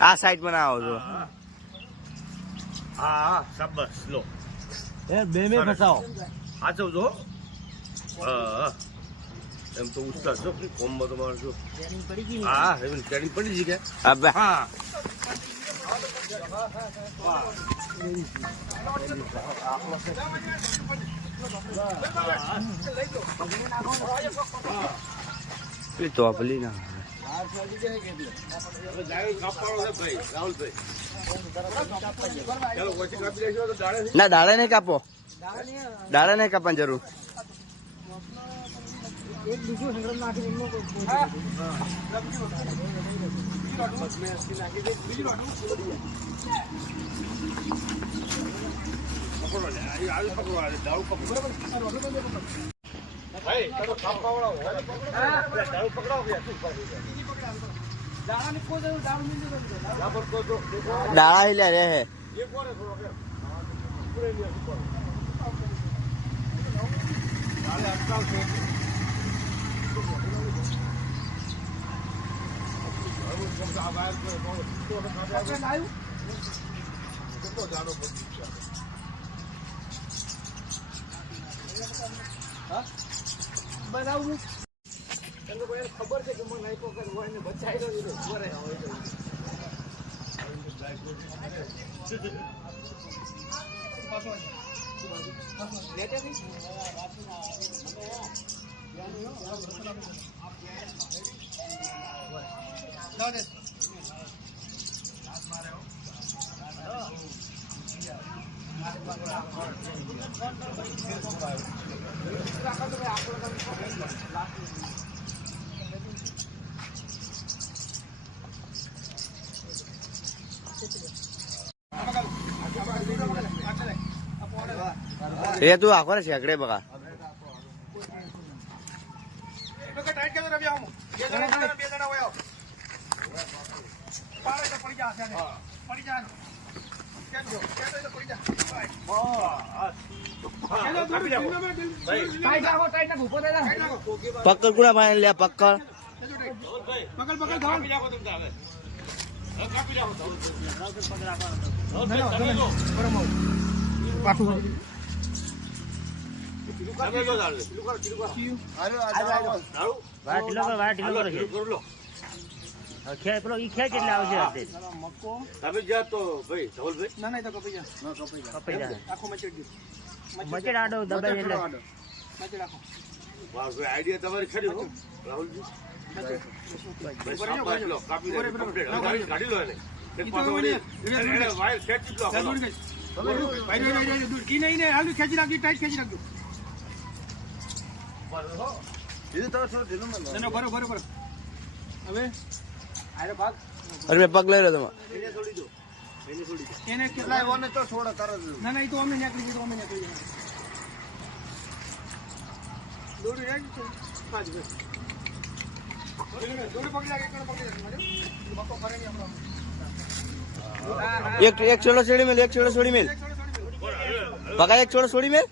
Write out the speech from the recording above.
આ સાઈડ માં આવો છો હા શાબાશ લો એ બે મે ફસાવો આચો જો એમ તો ઉસ્તાદ છો કોમમાં તમારે જો ટ્રેનિંગ પડી ગઈ હા એમ ટ્રેનિંગ પડી ગઈ કે અબે હા તો આપલી ના ના દાડે નહીં કાપો દાડે નહીં કાપવાની જરૂર દાડા હિલ્યા રે હે બનાવું ખબર છે કે મને બચાવી એ તું આખો રે શેકડે બકા પક્કર કુડા ભાઈ લે પક્કર આઈડિયા તમારી ખરી હો રાહુલજી કાઢી લો એને વાયર ખેંચી લો ખેંચી રાખજો ટાઈટ ખેંચી રાખજો બરોબર હવે આરે ભાગ અરે મેં પગ લઈ લો તમારે એને કેટલા ઓને તો છોડા તરત ના ના એ તો અમે નીકળી ગઈ તો અમે નીકળી ગઈ દોડી રાખ છે પાંચ બે દોડી પકડી રાખ એકને પકડી રાખ મારે બકો ફરે ની આપણો એક છોડો છોડી મેલ એક છોડો છોડી મેલ પકા એક છોડો છોડી મેલ